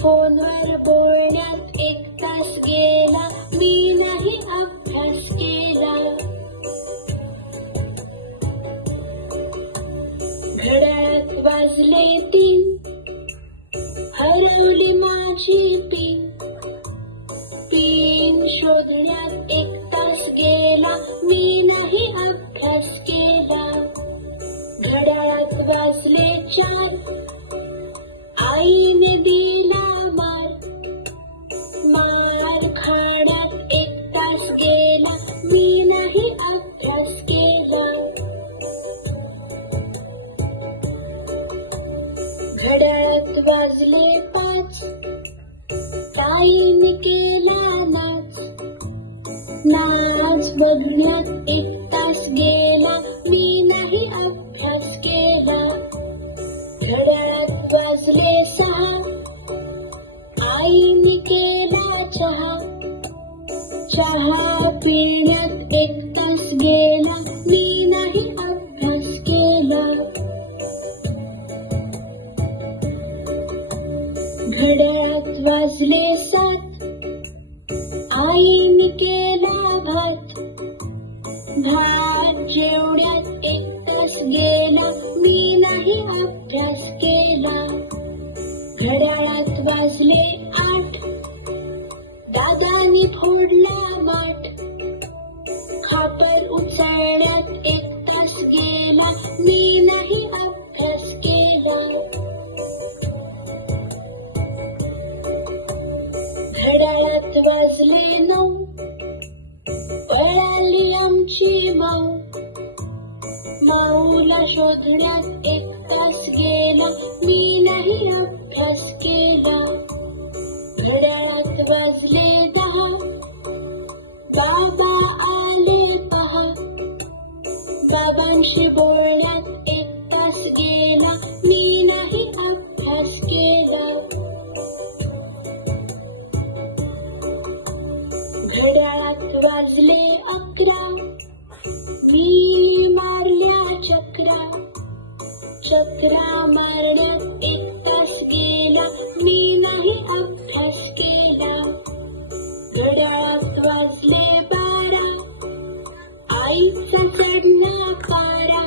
फोनवर बोलण्यात 1 तास गेला, मी नाही अभ्यास केला. घड्याळात वाजले 3, हरवली माझी पिन. पिन शोधण्यात 1 तास गेला, मी नाही अभ्यास केला. घड्याळात वाजले 4, आईने दिला मार. मार खाण्यात 1 तास गेला, मी नाही अभ्यास केला. घड्याळात वाजले 5, ताईने केला नाच. नाच बघण्यात 1 तास गेला, मी नाही अभ्यास केला. घड्याळात वाजले 6, आईने केला चहा. चहा पिण्यात 1 तास गेला, मी नाही अभ्यास केला. घड्याळात वाजले 7, आईने केला भात. भात जेवण्यात 1 तास गेला, मी नाही अभ्यास केला. घड्याळात वाजले 8, दादानी फोडला माठ. खापर उचलण्यात 1 तास गेला, मी नाही अभ्यास केला. घड्याळात वाजले 9, पळाली आमची माऊ. माऊला शोधण्यात 1 तास गेला, मी नाही अभ्यास केला. घड्याळात वाजले 10, बाबा आले पहा. बाबांशी बोलण्यात 1 तास गेला, मी नाही अभ्यास केला. घड्याळात वाजले 11, मी मारल्या चक्रा. चक्रा मारण्यात 1 तास गेला, मी नाही अभ्यास केला. घड्याळात वाजले 12, आईचा चढला पारा.